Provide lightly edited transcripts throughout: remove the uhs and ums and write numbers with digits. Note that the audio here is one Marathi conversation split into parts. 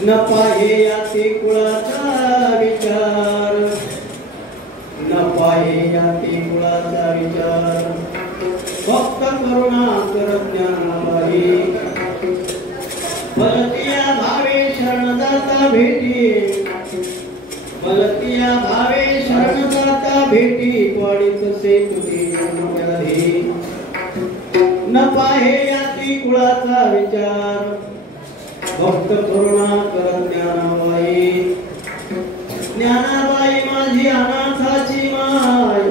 न पाहे याती कुळाचा विचार, न पाहे याती कुळाचा विचार, फक्त करुणा कर ज्ञानाबाई, बलतिया भावे शरणदाता भेटी, बलतिया भावे शरणदाता भेटी, त्वरित से तुझी जन्मव्याधी, न पाहे याती कुळाचा विचार, भक्त करुणा कर ज्ञानाबाई, ज्ञानाबाई माझी अनाथाची माय,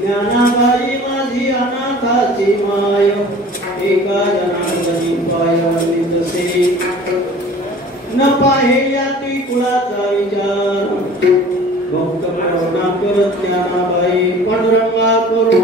ज्ञानाबाई माझी अनाथाची माय, एका जनार्दनी पायावली तसे, न पाहे याती कुळाचा विचार, भक्त करुणा कर ज्ञानाबाई, पांडुरंगा करू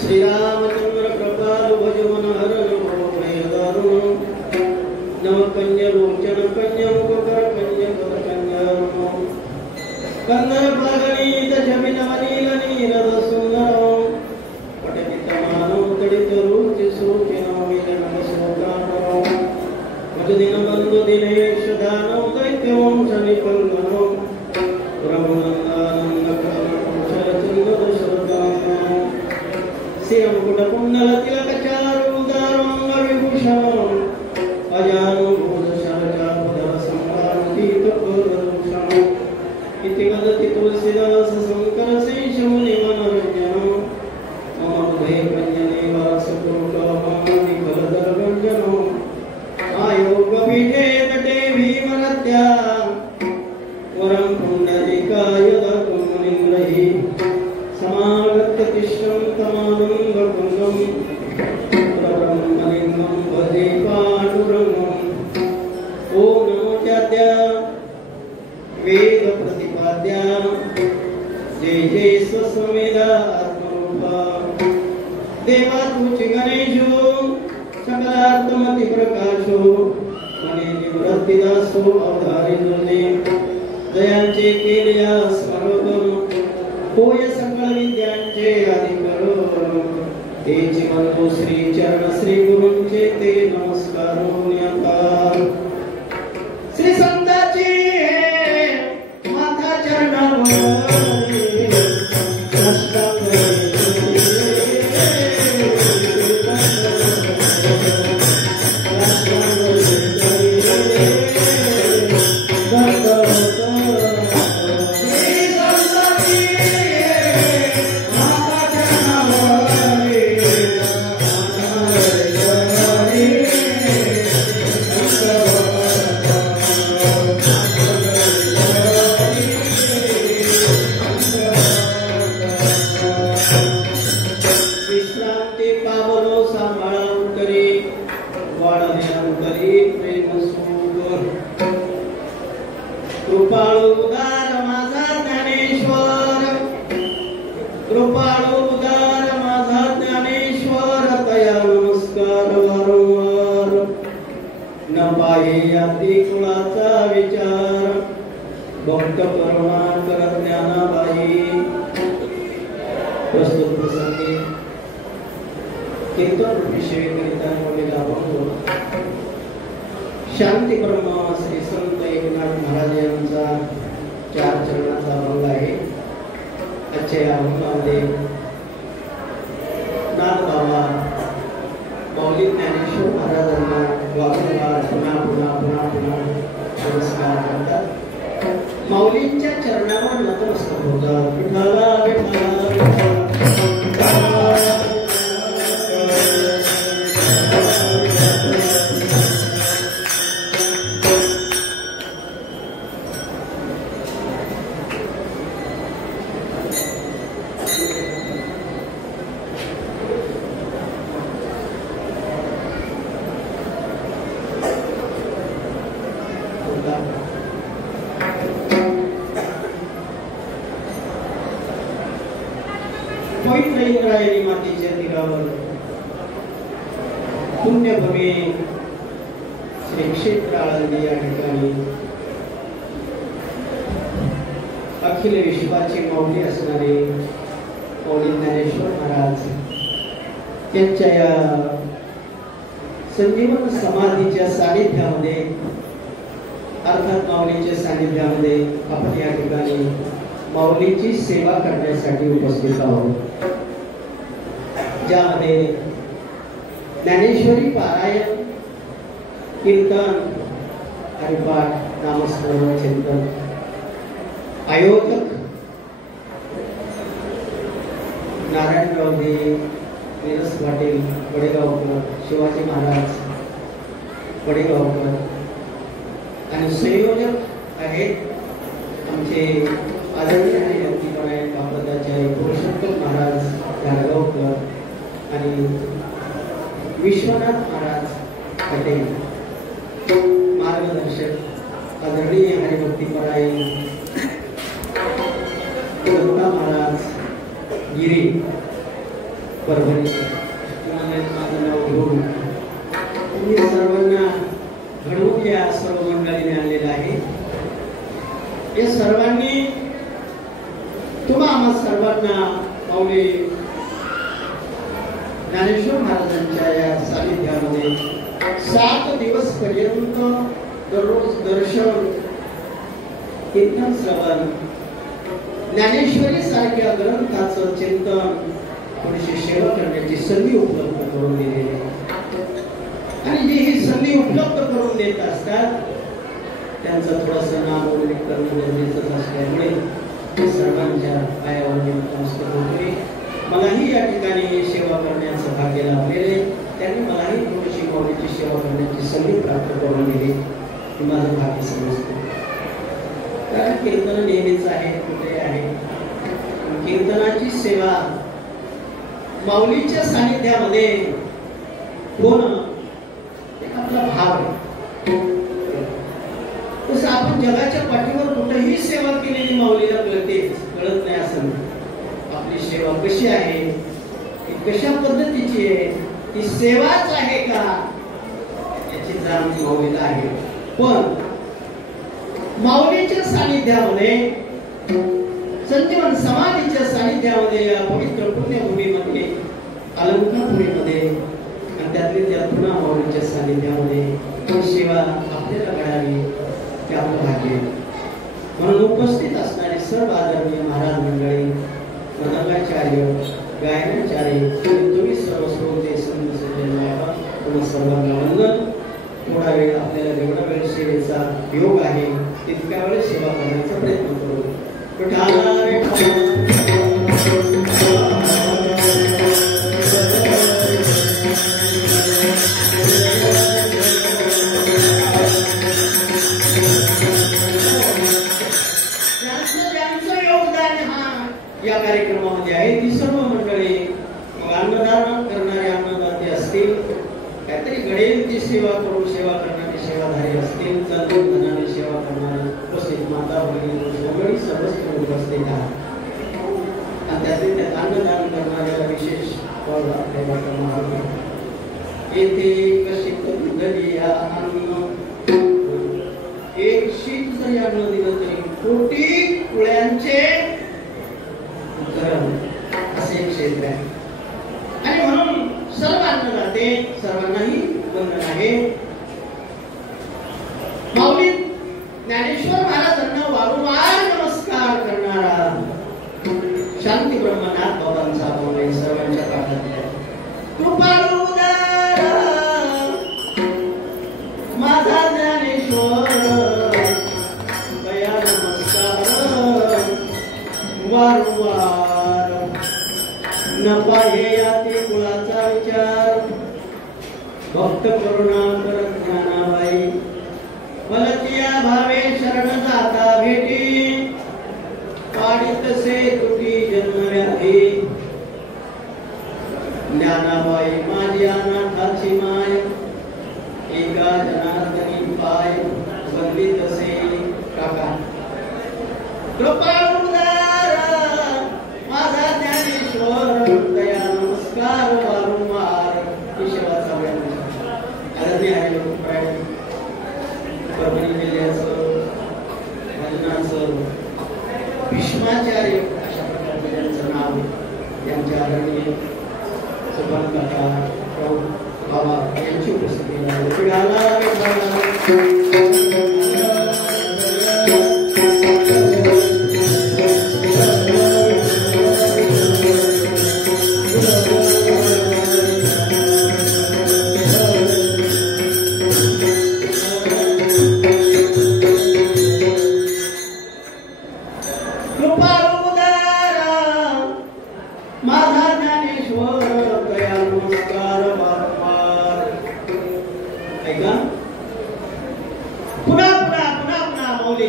श्रीरामचंद्र कृपालु भजमन हरण भवभयदारु, नव कन्या लोचन कन्या मुखकर कन्या कर कन्या, कंदर पागणीत जमिन वनील नीरद सुंदर, पटकित मानव तडित रुचि सूचिन मिलन सोकानो, मजदिन बंधु दिनेश दानव दैत्य वंश निकंदनो, रघुनंदन शरचंद्र दशरथानो, श्रीमुकुट कुंडल तिलक चारु दारुंग विभूषण, अजानुभूत शरचापद संवादित पुरुषम, इति वदति तुलसीदास शंकर शेष मुनि मनोरंजन, मम हृदय कंजने वासपुरुषोत्तम निखिल दर्भंजन, आयोग पीठे तटे भीमरत्या, वरं पुण्डरीकाय दकुमुनिग्रही, समागत्य तिष्ठं तमानंदकुंडं, ब्रह्मलिंगं भजे पांडुरंगं, ओम नमो त्याद्या वेद प्रतिपाद्या, जय जय स्वसमेधा आत्मरूपा, देवा तुझ गणेशो सकलार्थमति प्रकाशो, मने निवृत्तिदासो अवधारी तुझे, दयांचे केल्या स्मरण, होय सकल विद्यांचे आदिकरो, तेची बंधू श्री चरण श्री गुरूंचे ते नमस्कार न्याकार, श्री संताची माथा चरणावर कृपाळू उदार माझा ज्ञानेश्वर, कृपाळू उदार माझा ज्ञानेश्वर, तया नमस्कार वारंवार, न पाहे याती कुळाचा विचार, भक्त परमाकर ज्ञानाबाई प्रस्तुत प्रसंगी कीर्तन विषयकरिता बोलेला अभंग शांती ब्रह्म श्री संत एकनाथ महाराज यांचा 4 चरणाचा अभंग आहे. आजच्या या अभंगामध्ये नाथबाबा माऊली ज्ञानेश्वर महाराजांना वारंवार पुन्हा नमस्कार करतात. माऊलींच्या चरणावर नतमस्तक होतात. विठ्ठला विठ्ठला पवित्र इंद्रायणी मातेच्या तीरावर पुण्यभूमी श्री क्षेत्र आळंदी या ठिकाणी अखिल विश्वाची माऊली असणारे माऊली ज्ञानेश्वर महाराज त्यांच्या या संजीवन समाधीच्या सानिध्यामध्ये अर्थात माऊलीच्या सानिध्यामध्ये आपण या ठिकाणी माऊलीची सेवा करण्यासाठी उपस्थित आहोत. ज्यामध्ये ज्ञानेश्वरी पारायण, कीर्तन, हरिपाठ, नामस्मरण, चिंतन आयोजक नारायणरावजी वीरस पाटील वडेगावकर, शिवाजी महाराज वडेगावकर आणि संयोजक आहेत आमचे आदरणीय आणि भक्तिपरायण कामदाचार्य पुरुषोत्तम महाराज गाडगावकर आणि विश्वनाथ महाराज पटेल. मार्गदर्शक आदरणीय आणि भक्तिपरायण कोणता महाराज गिरी परभणी. माझं नाव घेऊन तुम्ही सर्वांना घडवून या सर्व मंडळीने आणलेलं आहे. या सर्वांनी आम्हा सर्वांना माऊली ज्ञानेश्वर महाराजांच्या या सानिध्यामध्ये 7 दिवस पर्यंत दररोज दर्शन, कीर्तन, श्रवण, ज्ञानेश्वरी सारख्या ग्रंथाचं चिंतन, थोडीशी सेवा करण्याची संधी उपलब्ध करून दिलेली आहे. आणि जी ही संधी उपलब्ध करून देत असतात त्यांचं थोडंसं नाम उल्लेख करणं गरजेचं असल्यामुळे सर्वांच्या पायावर नमस्कार होतोय. मलाही या ठिकाणी सेवा करण्याचं भाग्य लाभलेले, त्यांनी मलाही थोडीशी माऊलीची सेवा करण्याची संधी प्राप्त करून दिली. माझं भाग्य समजतो. कारण कीर्तन नेहमीच आहे, कुठे आहे. कीर्तनाची सेवा माऊलीच्या सानिध्यामध्ये होणं एक आपला भाव आहे. तसं आपण जगाच्या पाठीवर कुठेही सेवा केलेली माऊलीला कळत नाही असं नाही. आपली सेवा कशी आहे, ती कशा पद्धतीची आहे, ती सेवाच आहे का याची जाण माऊलीला आहे. पण माऊलीच्या सानिध्यामध्ये, संजीवन समाधीच्या सानिध्यामध्ये, या पवित्र पुण्यभूमीमध्ये, अलंकापुरीमध्ये आणि त्यातल्या पुन्हा माऊलीच्या सानिध्यामध्ये ही सेवा आपल्याला मिळावी ते आपलं भाग्य. म्हणून उपस्थित असणारे सर्व आदरणीय महाराज मंडळी, मदंगाचार्य, गायनाचार्य, तुम्ही सर्व श्रोते, संत सज्जन बाबा, तुम्हा सर्वांना वंदन. थोडा वेळ आपल्याला जेवढा वेळ सेवेचा योग आहे तितक्या वेळ सेवा करण्याचा प्रयत्न करू. या कार्यक्रमामध्ये आहे ती सर्व मंडळी. मग अन्नदान करणारे अन्नदाते असतील, काहीतरी घडेल ती सेवा करून सेवा करणारे सेवाधारी असतील, चालून धनाने सेवा करणारे उपस्थित माता भगिनी सगळी सर्वस्व उपस्थित आहेत. आणि त्यातले त्यात अन्नदान करणाऱ्याला विशेष फळ आपल्याला येथे कशी कधी अन्न एक शीत जरी अन्न दिलं तरी कोटी कुळ्यांचे धरण असे क्षेत्र आहे. आणि म्हणून सर्वांना जाते, सर्वांनाही वंदन आहे. माऊली ज्ञानेश्वर महाराजांना वारंवार नमस्कार करणारा शांती ब्रह्मनाथ बाबांचा माऊली सर्वांच्या पाठात कृपाळू उदार माझा ज्ञानेश्वर दया नमस्कार वारंवार न पाहे याती कुळाचा विचार भक्त करुणा करत ज्ञानाबाई फलतिया भावे शरण जाता भेटी पाडित से तुटी जन्मव्याधी ज्ञानाबाई माझी अनाथाची माय एका जनार्दनी पाय वंदित से काका कृपाळू उदार माझा ज्ञानेश्वर दया नमस्कार वारंवार ईश्वराचा आदरणीय आहे लोक परभणी जिल्ह्याचं भजनाचं भीष्माचार्य अशा प्रकारचं त्यांचं नाव त्यांच्या आदरणीय सुभाष काका बाबा यांची उपस्थिती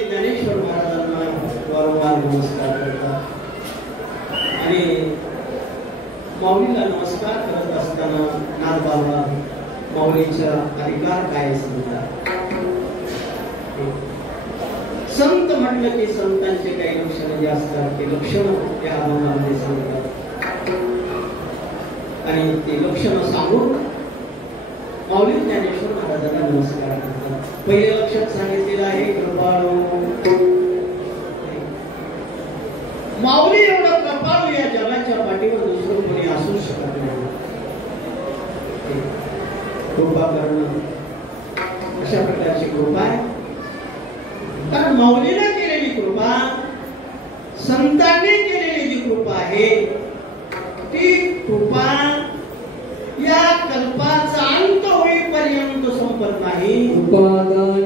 ज्ञानेश्वर महाराजांना वारंवार नमस्कार करतात. आणि माऊलीला नमस्कार करत असताना नाथबाबा माऊलीचा अधिकार काय सांगतात. संत म्हटलं की संतांचे काही लक्षणं जे असतात ते लक्षणं त्या अभंगामध्ये सांगतात. आणि ते लक्षणं सांगून माऊली ज्ञानेश्वर महाराजांना नमस्कार करतात. पहिले लक्षण सांगितलेलं आहे कृपाळू. माऊली एवढं कृपाळू या जगाच्या पाठीवर दुसरं कोणी असू शकत नाही. कृपा करणं अशा प्रकारची कृपा आहे. कारण माऊलीने केलेली कृपा, संतांनी केलेली जी कृपा आहे ती कृपा या कल्पाचा अंत होईपर्यंत संपत नाही. उपादान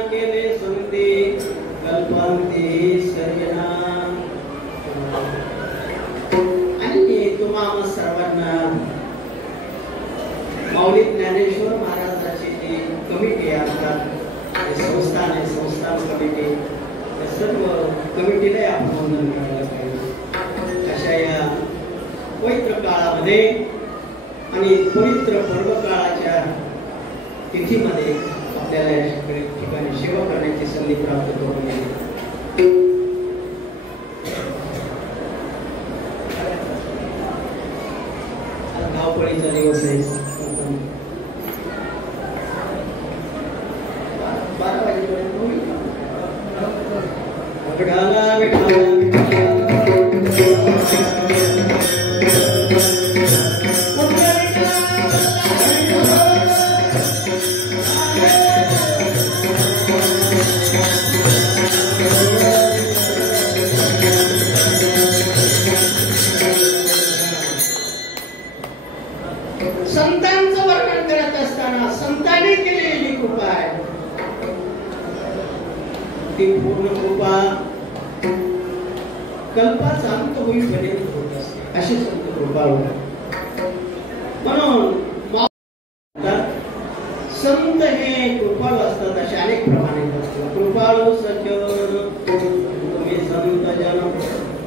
केले संती माऊली ज्ञानेश्वर महाराजांची जी कमिटी असतात, संस्थान आहे, संस्थान कमिटी, सर्व कमिटीला आपण वंदन करायला पाहिजे. अशा या पवित्र काळामध्ये आणि पवित्र पर्व काळाच्या तिथीमध्ये आपल्याला या ठिकाणी सेवा करण्याची संधी प्राप्त करून मिळाली. धावपळीचा दिवस आहे. 12 वाजेपर्यंत होईल. विठाला विठाला संतांचं वर्णन करत असताना संतांनी केलेली कृपा आहे ती पूर्ण कृपा कल्पाचा अंत होईपर्यंत होत असते अशी संत कृपा होती म्हणून संत हे कृपाळू असतात असे अनेक प्रमाणे असतात कृपाळू सज्जन तुम्ही संत जन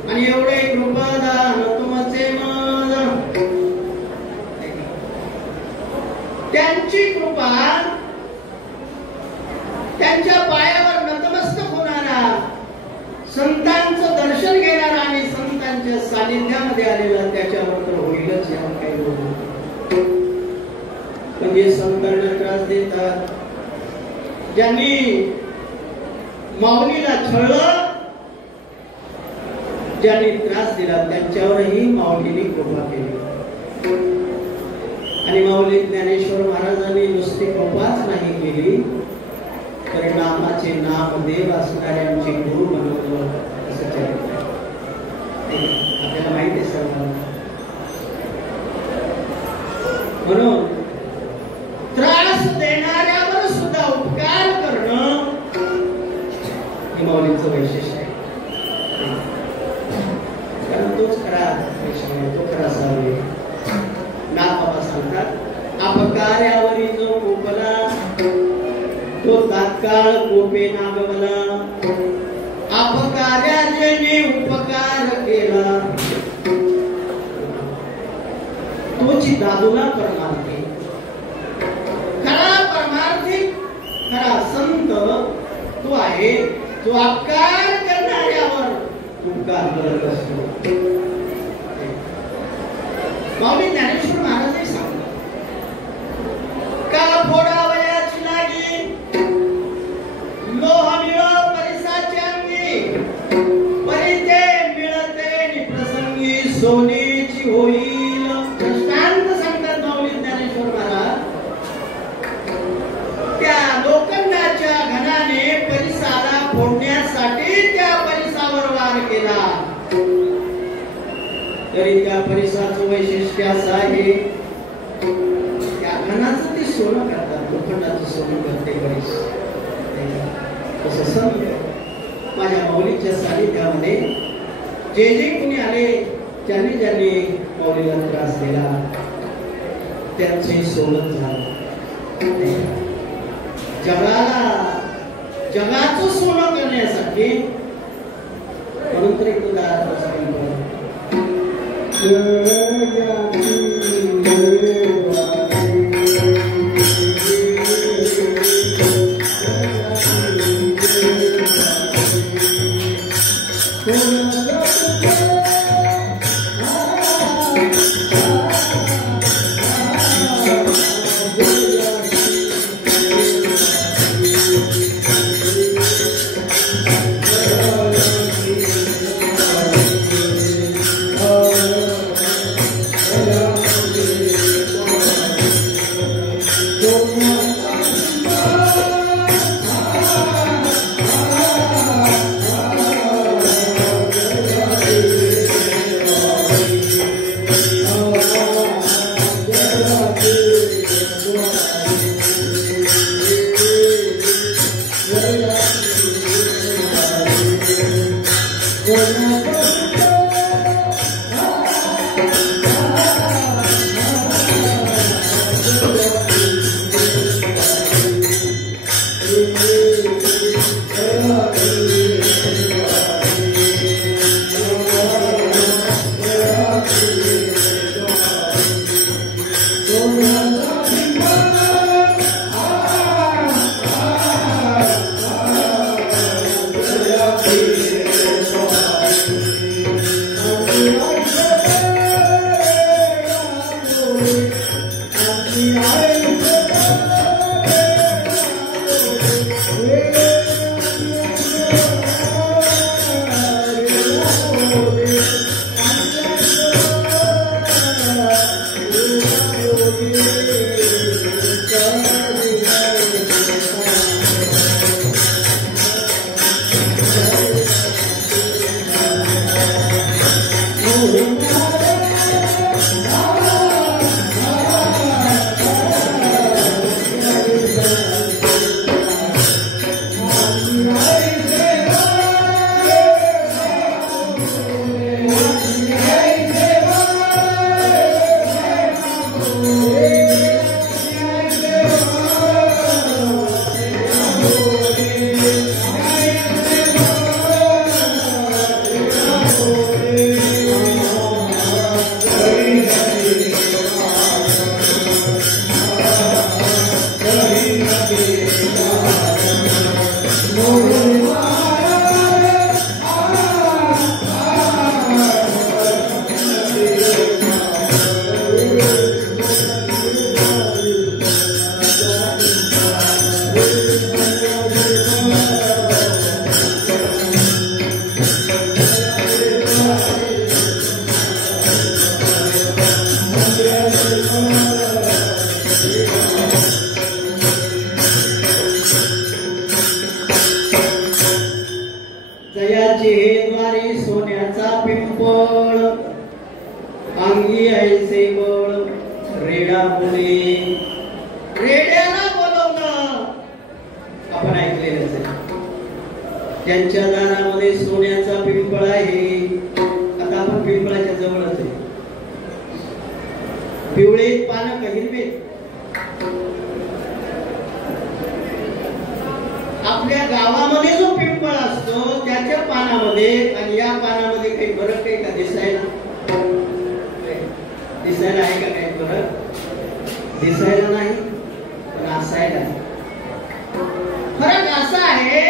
आणि एवढे कृपादान तुमचे मन त्यांची कृपा त्यांच्या पायावर नतमस्तक होणारा संतांचं दर्शन घेणारा आणि संतांच्या सानिध्यामध्ये आलेला त्याच्यावर तर होईलच या काही म्हणजे संतांना त्रास देतात ज्यांनी माऊलीला छळलं ज्यांनी त्रास दिला त्यांच्यावरही माऊलीने कृपा केली आणि माऊली ज्ञानेश्वर महाराजांनी नुसती कृपाच नाही केली तर नामाचे नामदेव असणाऱ्यांचे गुरु बनवलं असं चरित्र आपल्याला माहिती आहे सर्वांना म्हणून त्रास देणाऱ्यावर सुद्धा उपकार करणं हे माऊलींचं वैशिष्ट्य आहे कारण तोच खरा तो खरा सावे नाथबाबा सांगतात अपकार्यावरी जो कोपला तो तात्काळ कोपे नागवला अपकार्या ज्याने उपकार केला तोची दादुला परमार्थी खरा परमार्थी खरा संत तो आहे जो अपकार करणाऱ्यावर उपकार करत असतो माऊली ज्ञानेश्वर महाराजही सांगतात का फोडावयाची लागी लोह मिळ परिसाचे अंगी परिते मिळते निप्रसंगी सोनेची होईल दृष्टांत सांगतात माऊली ज्ञानेश्वर महाराज त्या लोखंडाच्या घनाने परिसाला फोडण्यासाठी त्या परिसावर वार केला तरी त्या परिसाचं वैशिष्ट्य असं आहे त्या घनाचं ते सोनं करतात लोखंडाचं सोनं करते परिस तसं संत माझ्या माऊलीच्या सानिध्यामध्ये जे जे कोणी आले ज्यांनी ज्यांनी माऊलीला त्रास दिला त्यांचे सोनं झालं जगाचं सोनं करण्यासाठी म्हणून तरी जयाचे हे द्वारे सोन्याचा पिंपळ अंगी ऐसे बळ रेडा बोले रेड्याला बोलवणं आपण ऐकलेलंच आहे. त्यांच्या दारामध्ये सोन्याचा पिंपळ आहे. आता आपण पिंपळाच्या जवळच आहे. पिवळे पानं का हिरवे? आपल्या गावामध्ये जो पिंपळ असतो त्याच्या पानामध्ये आणि या पानामध्ये काही फरक आहे का? दिसायला आहे का काही फरक? दिसायला नाही पण असायला फरक असा आहे.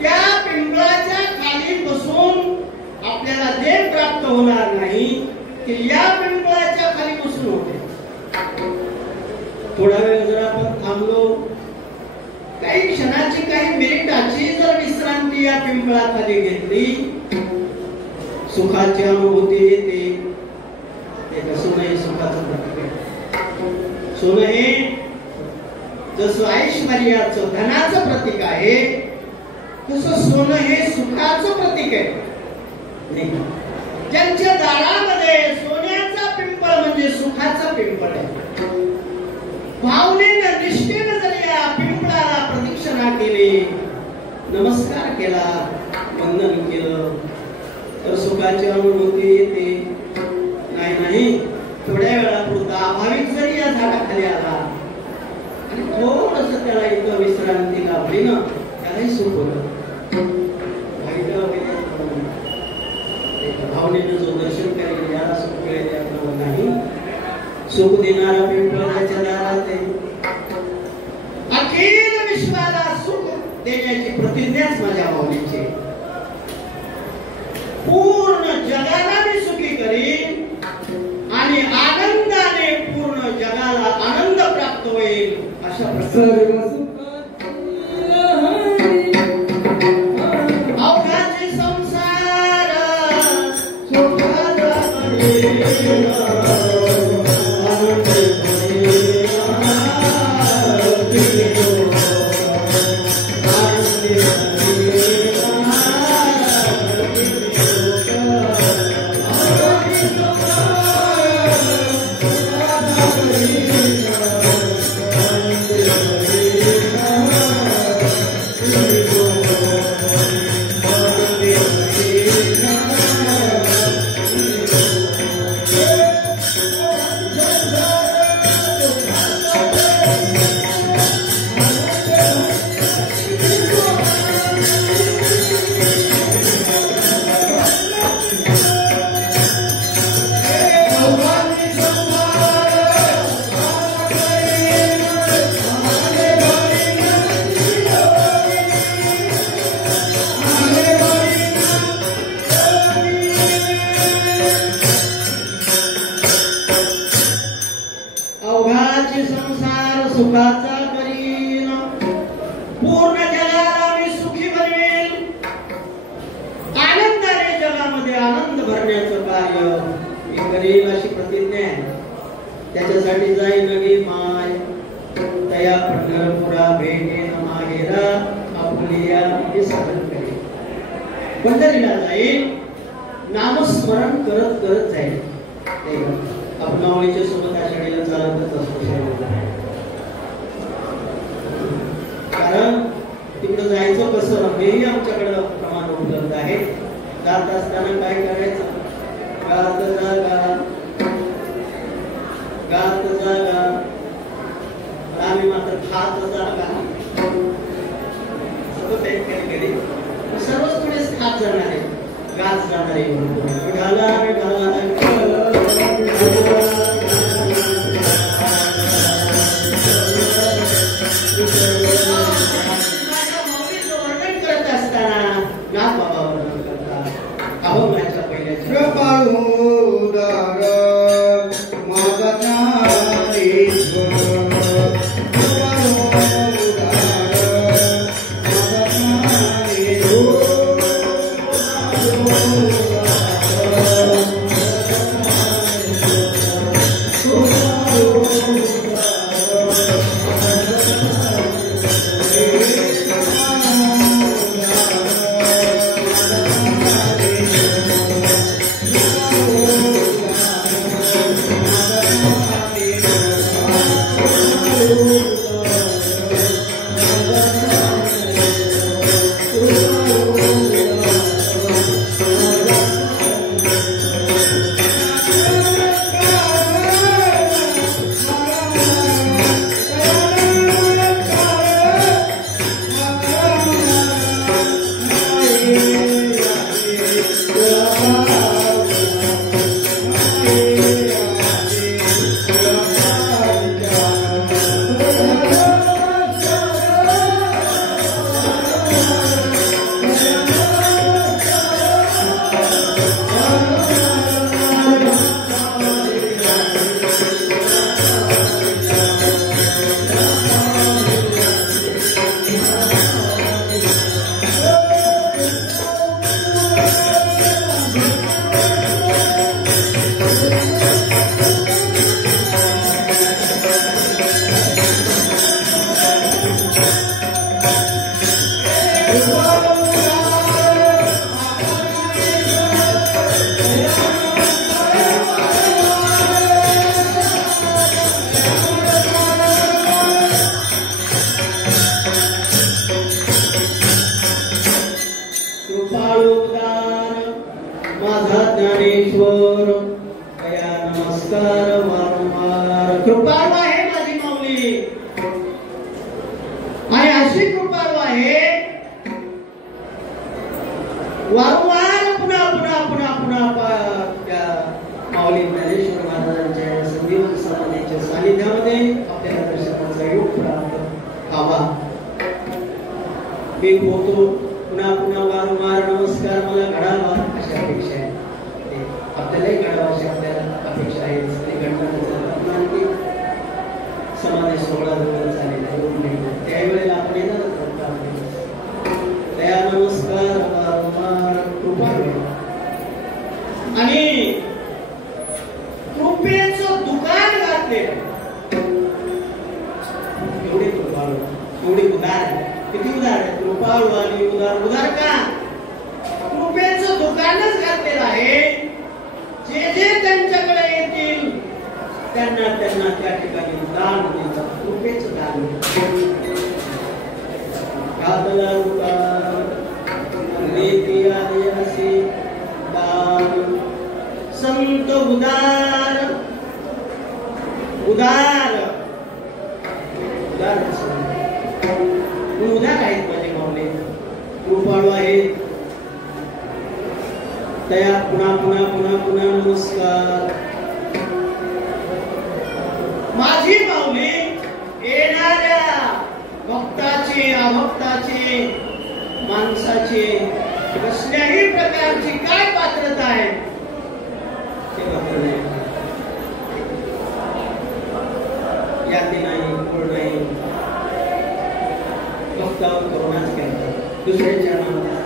त्या पिंपळाच्या खाली बसून आपल्याला देव प्राप्त होणार नाही की या पिंपळाच्या खाली बसून होते. थोडा वेळ जर आपण थांबलो, काही क्षणाची काही मिनिटाची जर विश्रांती या पिंपळाखाली घेतली, सुखाची अनुभूती येते. सोनं हे सुखाचं प्रतीक आहे. सोनं हे जसं ऐश्वर्याचं धनाचं प्रतीक आहे तसं सोनं हे सुखाचं प्रतीक आहे. ज्यांच्या दारामध्ये सोन्याचा पिंपळ म्हणजे सुखाचा पिंपळ आहे. भावनेनं निष्ठेनं जर या पिंपळाला प्रदक्षिणा केली, नमस्कार केला, वंदन केलं तर सुखाची अनुभूती येते. नाही थोड्या वेळापुरता भाविक जरी या झाडाखाली आला आणि थोडस त्याला इथं विश्रांती लाभली ना, त्यालाही सुख होतं. भावनेनं जो दर्शन करेल याला सुख मिळेल याप्रमाणे नाही. सुख देणारा पिंपळाच्या दारात आहे. अखिल विश्वाला सुख देण्याची प्रतिज्ञाच माझ्या भावनेची. पूर्ण जगाला मी सुखी करीन आणि आनंदाने पूर्ण जगाला आनंद प्राप्त होईल अशा प्रकारे अवघाचे संसार सुखाचा सुखाचा करीन, पूर्ण जगाला मी सुखी बनवेल, आनंदाने जगामध्ये आनंद भरण्याचं कार्य मी करीन अशी प्रतिज्ञा आहे. त्याच्यासाठी जाई नगी माय तया पंढरपुरा भेटेन माहेरा आपुलिया हे साधन करेल. पंढरीला जाईल, नामस्मरण करत करत जाईल. आपण आवडीच्या सोबत आषाढीला चालतच असतो. कारण तिकडे जायचं कसं हेही आमच्याकडे प्रमाण उपलब्ध आहे. जात असताना काय करायचं? गात जागा गात जागा, आम्ही मात्र खात जागा सर्वच थोडेच खात जाणार आहे, गात जाणार आहे. घाला कृपाळू नमस्कार वारंवार. कृपाळू आहे माझी माऊली आणि अशी कृपाळू आहे वारंवार पुन्हा पुन्हा पुन्हा पुन्हा त्या माऊली ज्ञानेश्वर महाराजांच्या संजीवन समाधीच्या सानिध्यामध्ये आपल्याला दर्शनाचा योग प्राप्त व्हावा. मी होतो पुन्हा पुन्हा वारंवार नमस्कार मला घडावा अशी अपेक्षा आहे. आपल्यालाही घडावा अशी आपल्याला अपेक्षा आहे. गणपतीचा समाधी सोहळा जवळ झालेला त्यावेळेला आपण येणारच दया नमस्कार वारंवार कृपा आणि कृपेचं दुकान घातले. एवढे कृपाळू एवढे उदार किती उदार आहे. कृपाळू आणि उदार. उदार का कृपेचं दुकानच घातलेलं आहे. जे जे त्यांच्याकडे येतील त्यांना त्यांना त्या ठिकाणी दान द्यायचं. कृपेचं दान घातला संत उदार उदार उदार उदार आहेत माझे माऊली. कृपाळू आहेत. दया पुन्हा पुन्हा पुन्हा पुन्हा नमस्कार. माझी माऊली येणाऱ्या भक्ताचे अभक्ताचे माणसाचे कसल्याही प्रकारची काय पात्रता आहे ते बघत यादी नाही कोण नाही. भक्तावर करुणाच करतात दुसऱ्याच्या नावाने.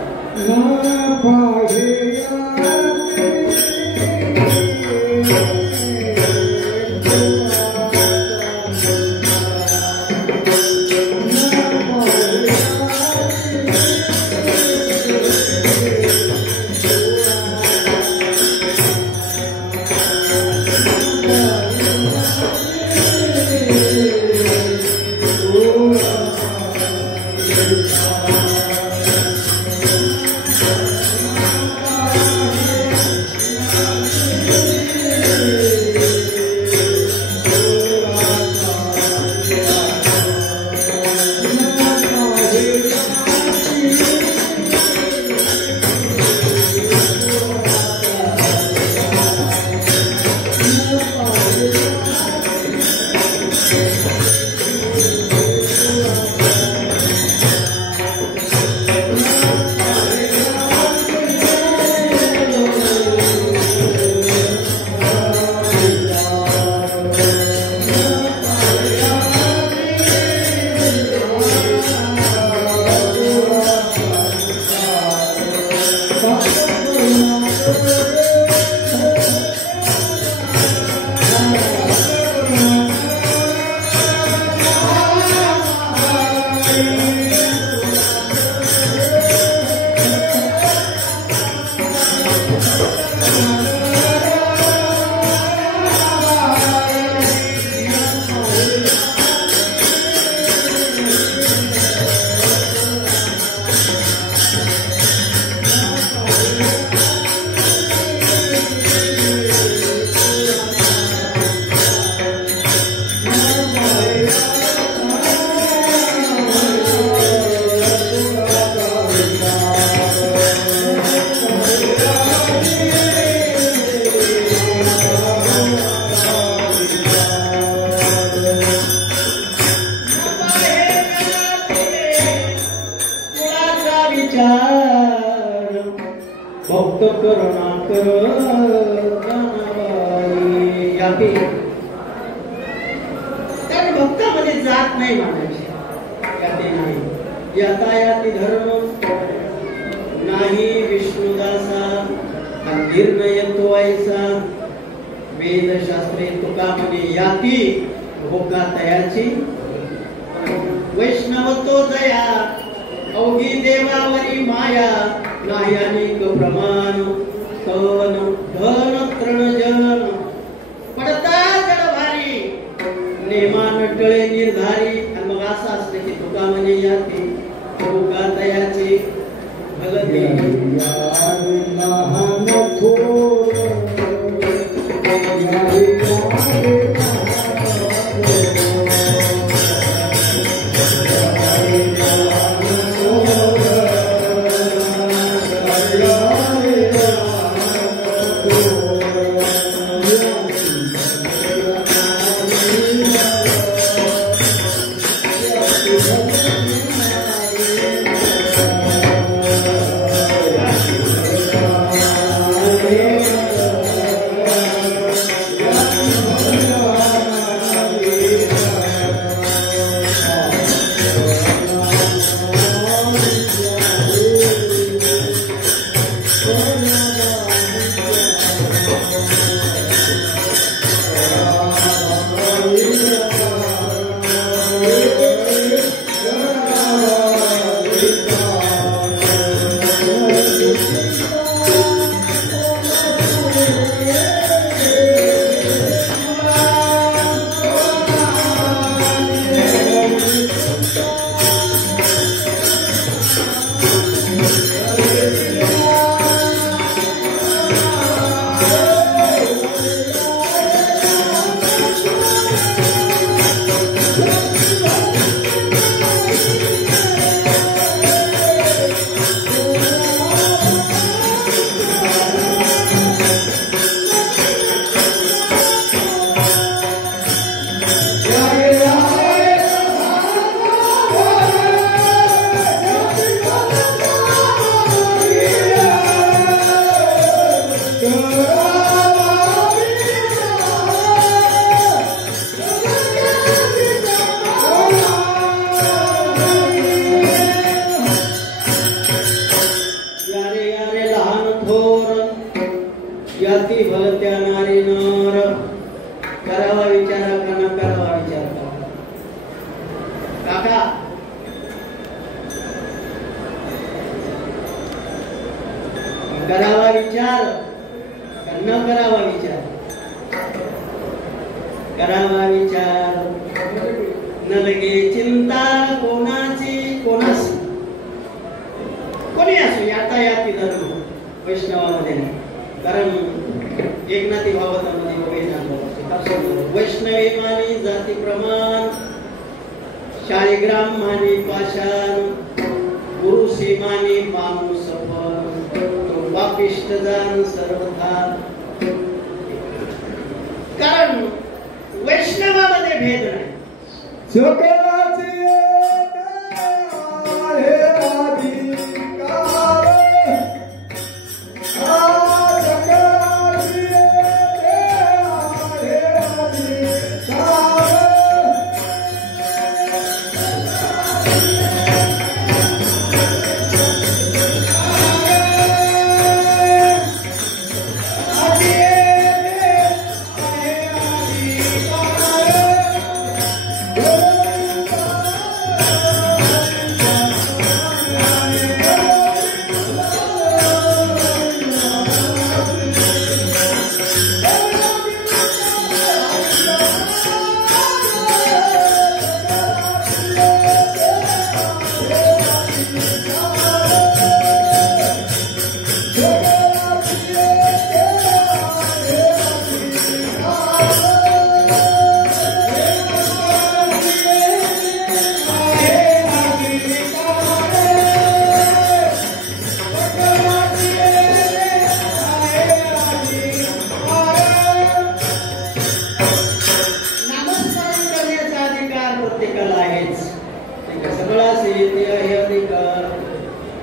भक्तामध्ये जात नाही म्हणायची. यातायाती धर्म नाही विष्णुदासा निर्णय तो ऐसा. वेदशास्त्रे तुका म्हणे याती भोगा तयाची. वैष्णवतो दया अवघी देवावरी माया. नाही अनेक प्रमाण तन धन तृण जन. पडता जड भारी नेमान टळे निर्धारी. आणि मग असं असतं की तुका म्हणे याती भोगा तयाची. भगती याती भलत्या नारी नर करावा विचारा का न करावा विचार काका करावा विचार का न करावा विचार करावा विचार न लगे चिंता कोणाची कोणासी कोणी असो यातायाती धर्म वैष्णवामध्ये नाही कारण एकनाथी भागवतामध्ये वैष्णवी मानी जाती प्रमाण शालिग्राम मानी पाषाण पुरुषी मानी मानू सफल पापिष्ट जान सर्वथा कारण वैष्णवामध्ये भेद नाही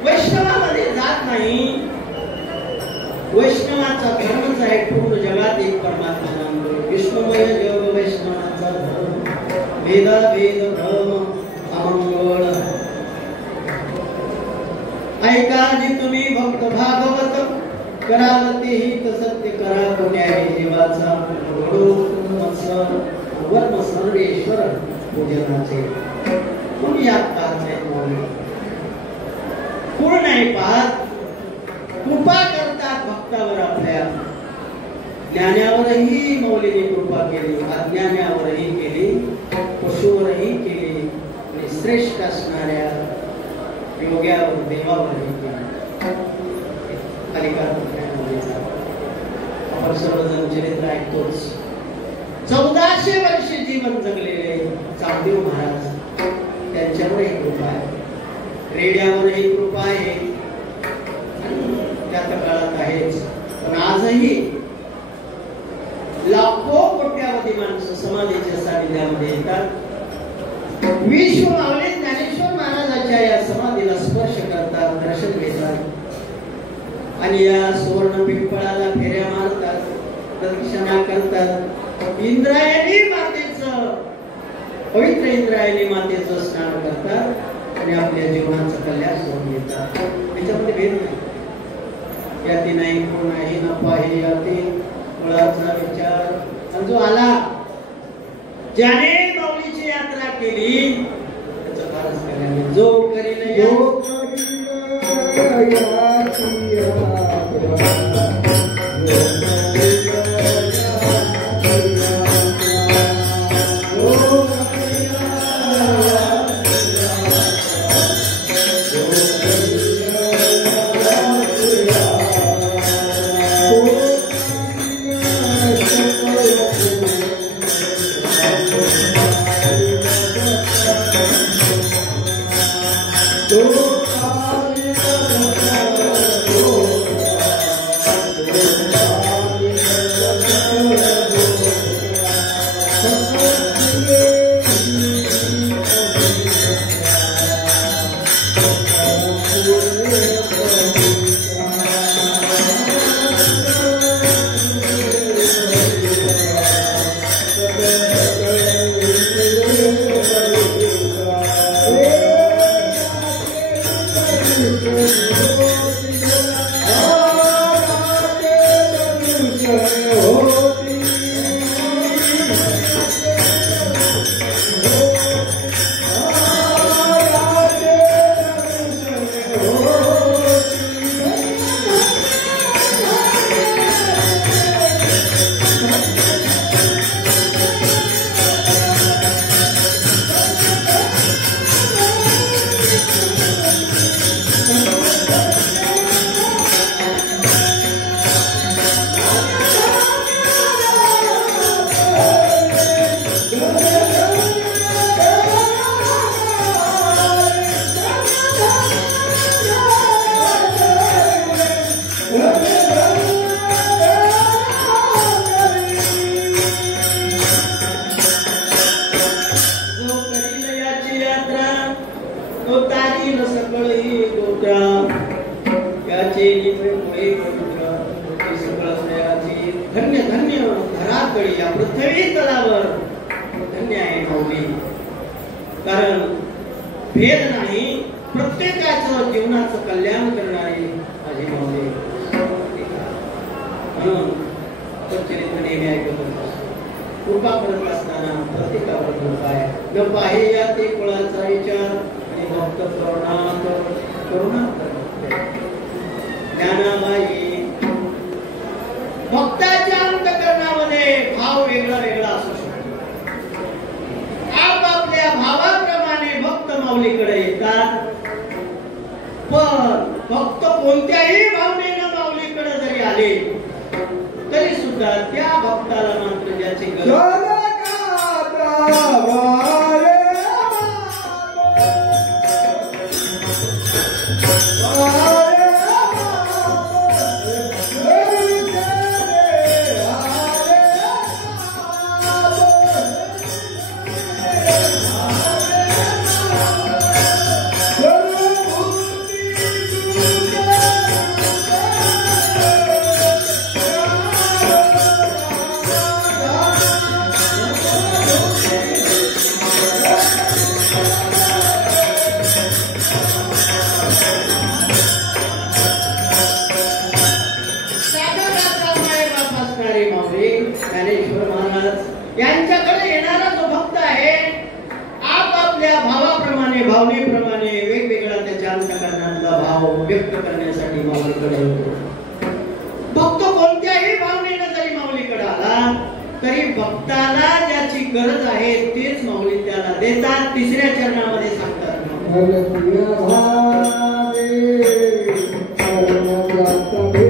वैष्णवामध्ये जात नाही वैष्णवाचा धर्मच आहे पूर्ण जगात एक परमात्मा नामदेव विष्णुमय जग वैष्णवाचा धर्म वेदा वेद भ्रम अमंगळ ऐका जी तुम्ही भक्त भागवत करावती हित सत्य करा पुण्याही देवाचा वर्म सर्वेश्वर पूजनाचे तुम्ही यात पाहताय पूर्ण आहे पाहत कृपा करतात भक्तावर आपल्या ज्ञानावरही मौलीने कृपा केली अज्ञानावरही केली पशुवरही केली आणि श्रेष्ठ असणाऱ्या योग्यावर देवावरही केली आपण सर्वजण चरित्र ऐकतोच. 1400 वर्षे जीवन जगलेले चामदेव महाराज, त्यांच्यावर एक कृपा आहे, रेड्यावर एक कृपा आहे, त्या काळात आहेच. पण आजही लाखो कोट्यावधी माणसं समाधीच्या सानिध्यामध्ये येतात. विश्व मावळे ज्ञानेश्वर महाराजांच्या या समाधीला स्पर्श करतात, दर्शन घेतात आणि या सुवर्ण पिंपळाला फेऱ्या मारतात, प्रदक्षिणा करतात. इंद्रायणी मातेचं, पवित्र इंद्रायणी मातेचं स्नान करतात आणि आपल्या जीवनाचं कल्याण करून घेतात. त्याच्यामध्ये भेद नाही. याती नाही कोण नाही न पाहे याती मुळाचा विचार. आणि जो आला, ज्याने माऊलीची यात्रा केली, त्याचं फारच कल्याण. जो करील धन्य धन्य धरातळी या पृथ्वी तलावर धन्य आहे माऊली. कारण भेद नाही, प्रत्येकाचं जीवनाचं कल्याण करणारी माझी माऊली. म्हणून चरित्र नेहमी ऐकत असतो. कृपा करत असताना प्रत्येकावर कृपा आहे. न पाहे या ते कुळाचा विचार आणि भक्त करुणा ज्ञानाबाई. भक्ताच्या अंतःकरणामध्ये भाव वेगळा वेगळा असू शकतो. आपापल्या भावाप्रमाणे भक्त माऊलीकडे येतात. पण भक्त कोणत्याही भावनेनं माऊलीकडे जरी आले तरी सुद्धा त्या भक्ताला मात्र ज्याची गरज ज्ञानेश्वर महाराज यांच्याकडे येणारा जो भक्त आहे आपापल्या भावाप्रमाणे भावनेप्रमाणे वेगवेगळा त्याच्या अंतःकरणातला भाव व्यक्त करण्यासाठी माऊलीकडे येतो. भक्त कोणत्याही भावनेनं जरी माऊलीकडे आला तरी भक्ताला ज्याची गरज आहे तेच माऊली त्याला देतात. तिसऱ्या चरणामध्ये सांगतात भावे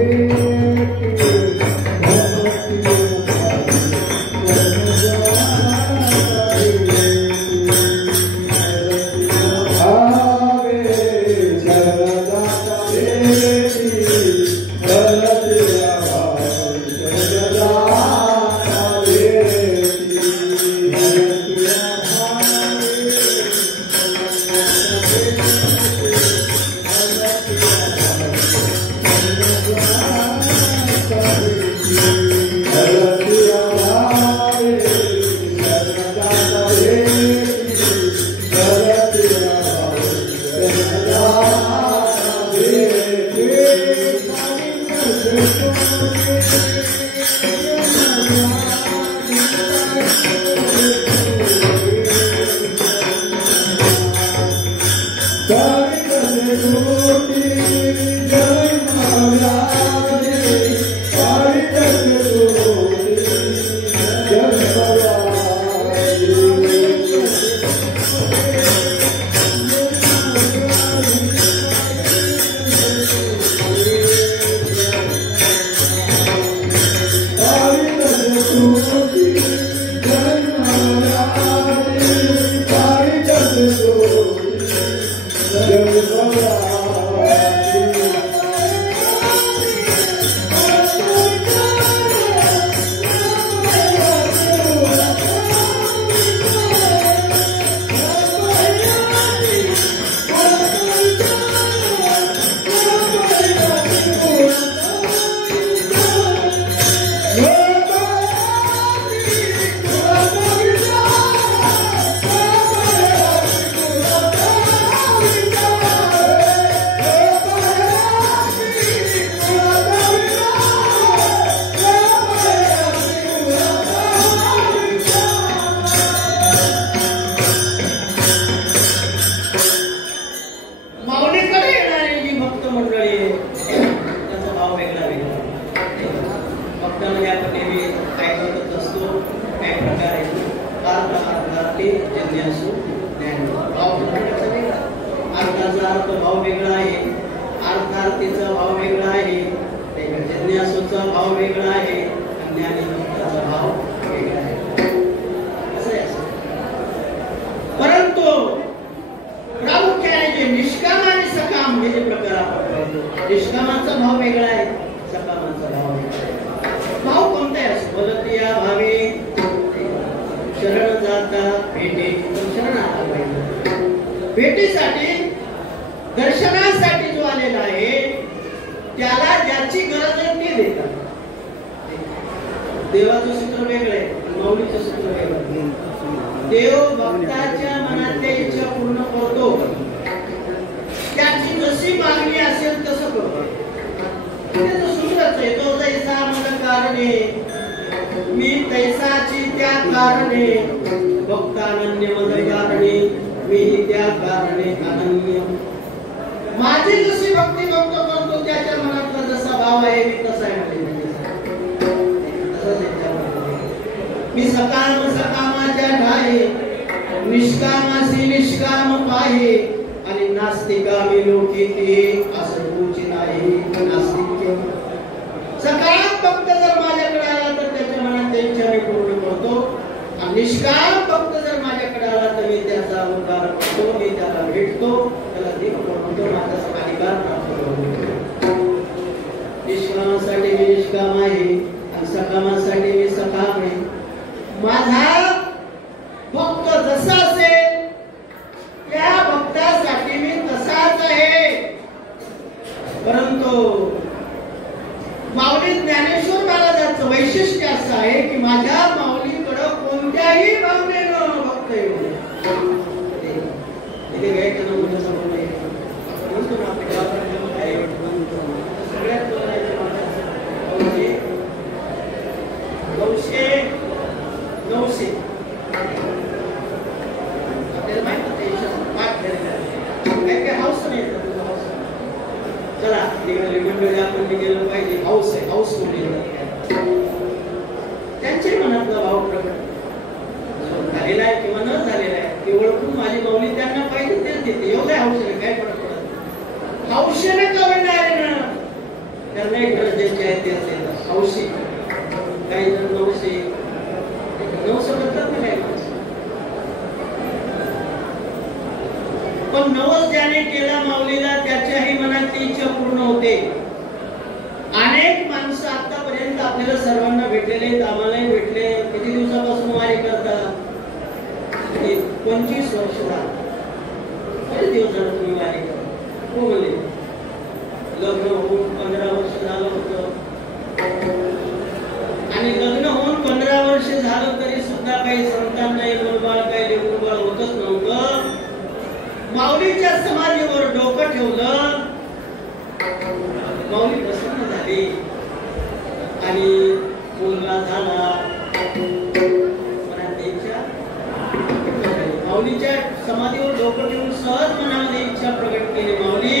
माऊलीच्या समाधीवर डोकं ठेवून सहज मनामध्ये इच्छा प्रकट केली, माऊली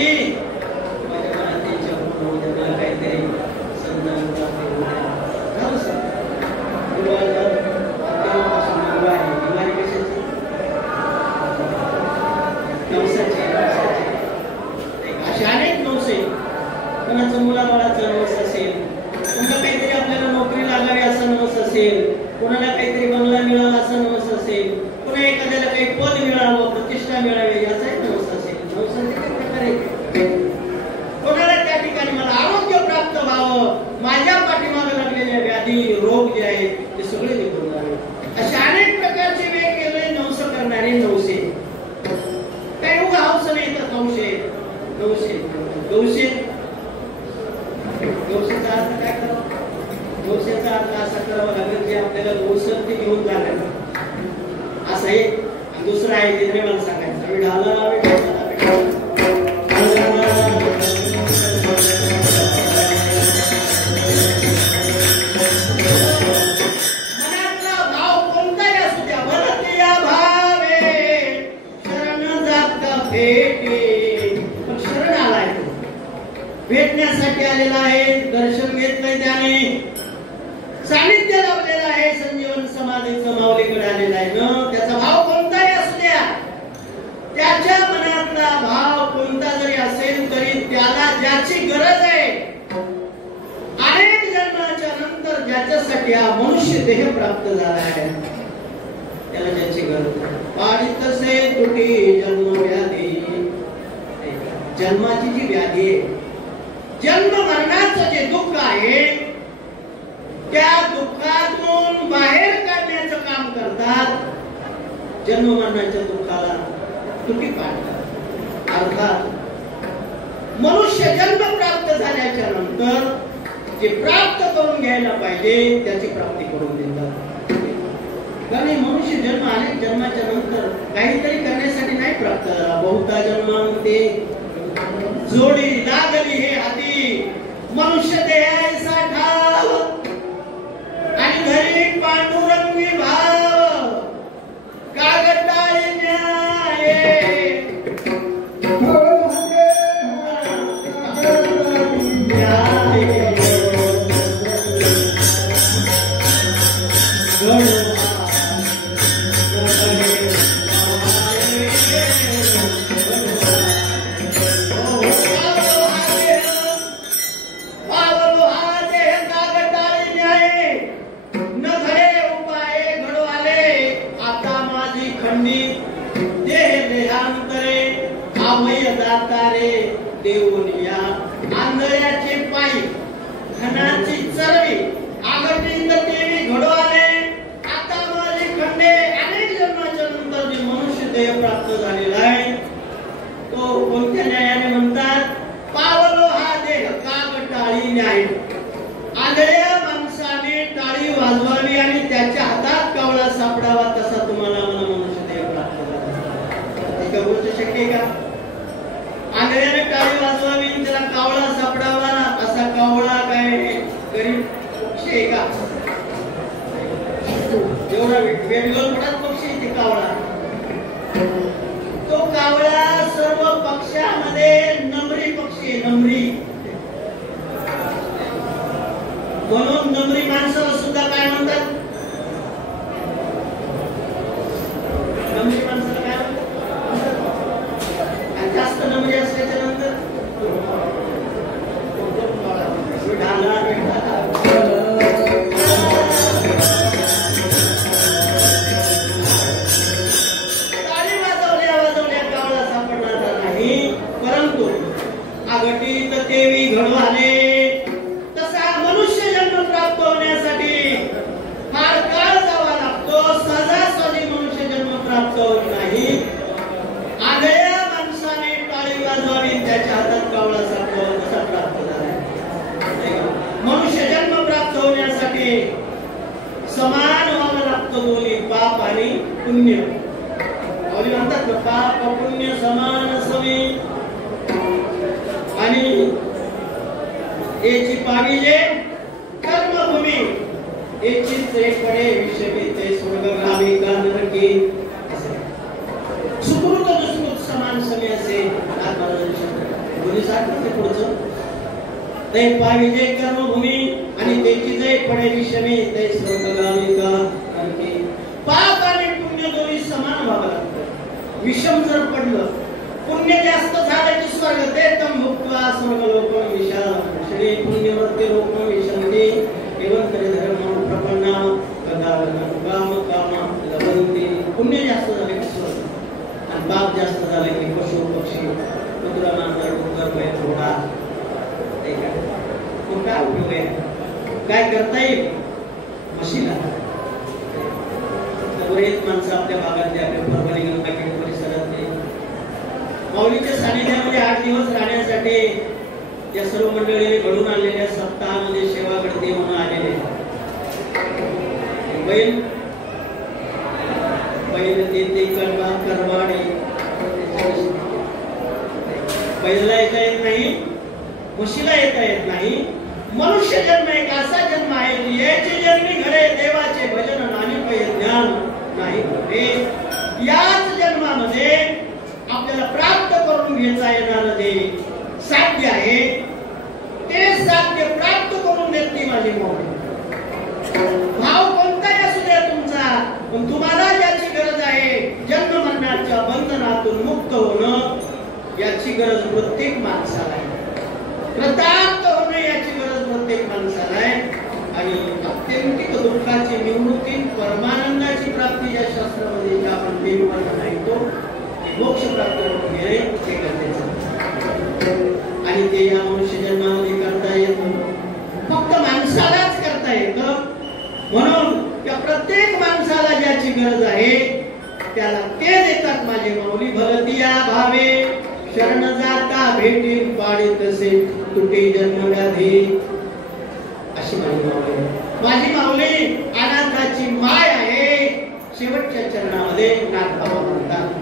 माझ्या मनात इच्छा पूर्ण होऊ द्या, मला काहीतरी संतान प्राप्त होऊ द्या. झालं सर तेव्हापासून निवारी आहे. निवारी कशाची? नवसाची. असे अनेक नवसे. कोणाचं मुलाबाळाचं नवस असेल, कोणाला काहीतरी आपल्याला नोकरी लागावी असा नवस असेल, कोणाला काहीतरी बंगला मिळावा असा नवस असेल, कोणा एखाद्याला काही पद मिळावं, प्रतिष्ठा मिळावी याचा एक नवस असेल. नवसाचे काही प्रकार आहेत. कोणाला त्या ठिकाणी मला आरोग्य प्राप्त व्हावं, माझ्या पाठीमागे लागलेल्या व्याधी रोग जे आहेत ते सगळे निघून जावे, असे अनेक प्रकारचे वेगवेगळे नवस करणारे नवसे. काही उगा हौस नाही तर नवसे नवसे नवसे. नवसेचा अर्थ काय करावं? नवसेचा अर्थ असा करावा लागेल जे आपल्याला नवसर ते घेऊन जाणार असं आहे. आणि दुसरं आहे ते नाही मला सांगायचं. विठाला विठाला विठाला भेटण्यासाठी आलेला आहे. दर्शन घेतलंय त्याने, सानिध्य लाभलेलं आहे, संजीवन समाधीचं माऊलीकडे आलेला आहे न. त्याचा भाव कोणताही असू द्या, त्याच्या मनातला भाव कोणता जरी असेल तरी त्याला ज्याची गरज आहे, अनेक जन्माच्या नंतर ज्याच्यासाठी हा मनुष्य देह प्राप्त झाला आहे, त्याला ज्याची गरज आहे. पाडित से तुटी जन्म व्याधी. जन्माची जी व्याधी आहे, जन्म मरणाचं जे दुःख आहे, त्या दुःखातून बाहेर काढण्याचं काम करतात. जन्म मरणाच्या दुःखाला तुटी पाडतात. अर्थात मनुष्य जन्म प्राप्त झाल्याच्या नंतर जे प्राप्त करून घ्यायला पाहिजे त्याची प्राप्ती करून देतात. कारण मनुष्य जन्म अनेक जन्माच्या नंतर काहीतरी करण्यासाठी नाही प्राप्त झाला. बहुता जन्मांते जोडी लागली हे हाती, मनुष्य देहाचा ठाव आणि घरी पांडुरंगी भाव, कागदाळी न्याय. आंधळ्याचे पायी धनाची चरवी आगटिंद देवी घडवाले आता माझे खंडे. अनेक जन्माच्या नंतर जे मनुष्य देह प्राप्त झालेला आहे तो कोणत्या न्यायाने म्हणतात? पावलो हा देह काग टाळी न्याय. आंधळ्या माणसाने टाळी वाजवावी आणि त्याच्या हातात कावळा सापडावा, तसा तुम्हाला मला मनुष्य देह प्राप्त झाला. ही गोष्ट शक्य आहे का? आंधळ्याने टाळी वाजवावी, त्याला कावळा सापडावा, असा कावळा काय गरीब पक्षी आहे का? एवढा वेगवेगळं पडत पक्षी ते कावळा. तो कावळा सर्व पक्ष्यामध्ये नमरी पक्षी आहे. नमरी म्हणून नमरी माणसाला सुद्धा काय म्हणतात? नमरी माणसाला काय म्हणतात? जास्त नमरी असल्याच्या नंतर टाळी वाजवल्या कावळा सापडणार नाही. परंतु आगटीत देवी घडवाले, तसा मनुष्य जन्म प्राप्त होण्यासाठी फार काळ जावा लागतो. सहजासहजी मनुष्य जन्म प्राप्त होत नाही. आंधळ्या माणसाने टाळी वाजवावी, त्याच्या हातात कावळा सापडावा, तसा प्राप्त झाला. मनुष्य जन्म प्राप्त होण्यासाठी समान व्हावं लागतं दोन्ही, पाप आणि पुण्य. माऊली म्हणतात ना, पाप पुण्य समान सवी आणि याची पाविले कर्मभूमी, याचीच एक पडे विषयी ते स्वर्गगामी का नरकी. तै पावी जय कर्मभूमी आणि त्याची जय पडे विषमी तै स्वर्गगामी का करके पाप आणि पुण्य दोन्ही समान व्हावं लागतं विषम जर पडलं पुण्य जास्त झालं की स्वर्ग ते तम भुक्त्वा स्वर्गलोकम विशालम श्री पुण्यवते लोकम विशंती एवं तरी धर्म प्रपन्ना कदावतं काम काम लभन्ति पुण्य जास्त झाले की स्वर्ग आणि पाप जास्त झाले की पशु पक्षी कुत्रा मांजर डुक्कर बैल घोडा काय उपयोग आहे काय करता येईल म्हशीला बरेच माणसं आपल्या भागातले आपल्या परभणी गंगाखेड परिसरातले माऊलीच्या सानिध्यामध्ये 8 दिवस राहण्यासाठी या सर्व मंडळीने घडून आणलेल्या सप्ताहामध्ये सेवा घडते म्हणून आलेले बैल ते करवाडे बैलला येत नाही म्हशीला येत नाही मनुष्य जन्म एक असा जन्म आहे की याचे जन्मी घडे देवाचे भजन नानी पै ज्ञान नाही होते याच जन्मामध्ये आपल्याला प्राप्त करून घ्यायचा येणारं जे साध्य आहे ते साध्य प्राप्त करून देते माझी माऊली भाव कोणताही असू द्या तुमचा पण तुम्हाला ज्याची गरज आहे जन्म मरणाच्या बंधनातून मुक्त होणं याची गरज प्रत्येक माणसाला आहे कृतार्थ होणे याची गरज प्रत्येक माणसाला आहे आणि अत्यंतिक दुःखाची निवृत्ती परमानंदाची प्राप्ती या शास्त्रामध्ये जे आपण देवमार्ग सांगतो मोक्ष प्राप्त करून घेणे हे गरजेचं आणि ते या मनुष्य जन्मामध्ये करता येतं फक्त माणसालाच करता येतं म्हणून त्या प्रत्येक माणसाला ज्याची गरज आहे त्याला ते देतात माझे माऊली भगतिया भावे शरण जाता भेटी पाडे तसे तुटे जन्म व्याधी अशी माझी माऊली अनाथाची माय आहे शेवटच्या चरणामध्ये नाथबाबा म्हणतात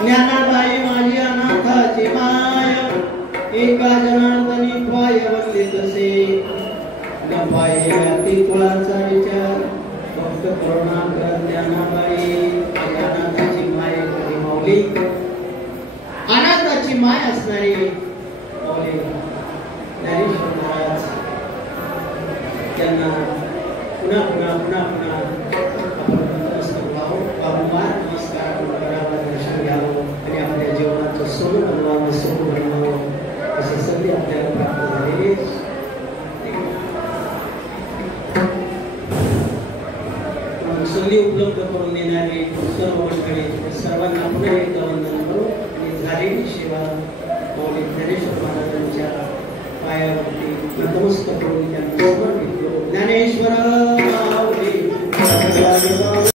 ज्ञानाबाई माझी अनाथाची माय एका जनार्दनी पाय वंदित से न पाये अति कुळाचा विचार भक्त करुणा कर ज्ञानाबाई अनाथाची माय कधी माऊली अनाथाची माय असणारी माऊली ज्ञानेश्वर महाराज त्यांना पुन्हा पुन्हा पुन्हा पुन्हा सोनं बनवावं सोनं बनवावं अशी संधी आपल्याला प्राप्त झाली. संधी उपलब्ध करून देणारे सर्व मंडळी सर्वांना पुन्हा एकदा वंदन करू आणि झालेली सेवा माऊली ज्ञानेश्वर महाराजांच्या पायावरती नतमस्तक करून त्यांना